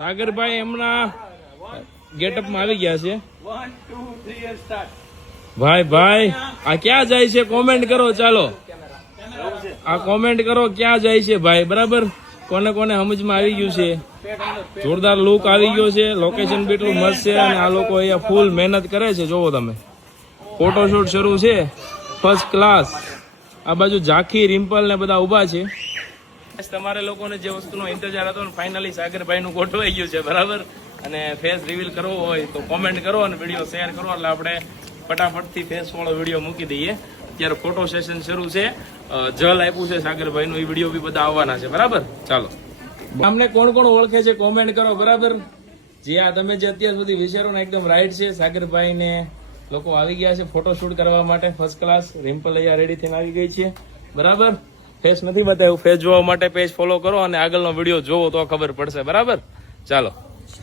સાગરભાઈ એમના ગેટઅપમાં આવી ગયા છે. 1 2 3 and start. ભાઈ આ ક્યાં જાય છે કોમેન્ટ કરો. ચાલો આ કોમેન્ટ કરો ક્યાં જાય છે ભાઈ. બરાબર, કોને કોને સમજમાં આવી ગયું છે. જોરદાર લુક આવી ગયો છે. લોકેશન બી એટલું મસ્ત છે અને આ લોકો અહીંયા ફૂલ મહેનત કરે છે. જોવો તમે, ફોટોશૂટ શરૂ છે ફર્સ્ટ ક્લાસ. આ બાજુ ઝાંખી, રિમ્પલ ને બધા ઉભા છે. તમારે લોકોને જે વસ્તુનો ઇંતજાર હતો ને ફાઇનલી સાગરભાઈ નું ગોઠવાઈ ગયું છે. બરાબર, અને ફેસ રિવીલ કરવો હોય તો કોમેન્ટ કરો અને વિડીયો શેર કરો એટલે આપણે ફટાફટથી ફેસ વાળો વિડીયો મૂકી દઈએ. અત્યારે ફોટો સેશન શરૂ છે. જલ આપ્યું છે સાગરભાઈ નું, એ વિડીયો બી બધા આવવાના છે. બરાબર, ચાલો. અમને કોણ કોણ ઓળખે છે કોમેન્ટ કરો. બરાબર, જે આ તમે જે અત્યાર સુધી વિચારો ને એકદમ રાઈટ છે. સાગરભાઈ ને લોકો આવી ગયા છે ફોટોશૂટ કરવા માટે ફર્સ્ટ ક્લાસ. રિમ્પલ અહીંયા રેડી થઈને આવી ગઈ છે. બરાબર, ફેસ નથી બતાવ્યું. ફેસ જોવા માટે પેજ ફોલો કરો અને આગળનો વિડીયો જોવો તો ખબર પડશે. બરાબર, ચાલો.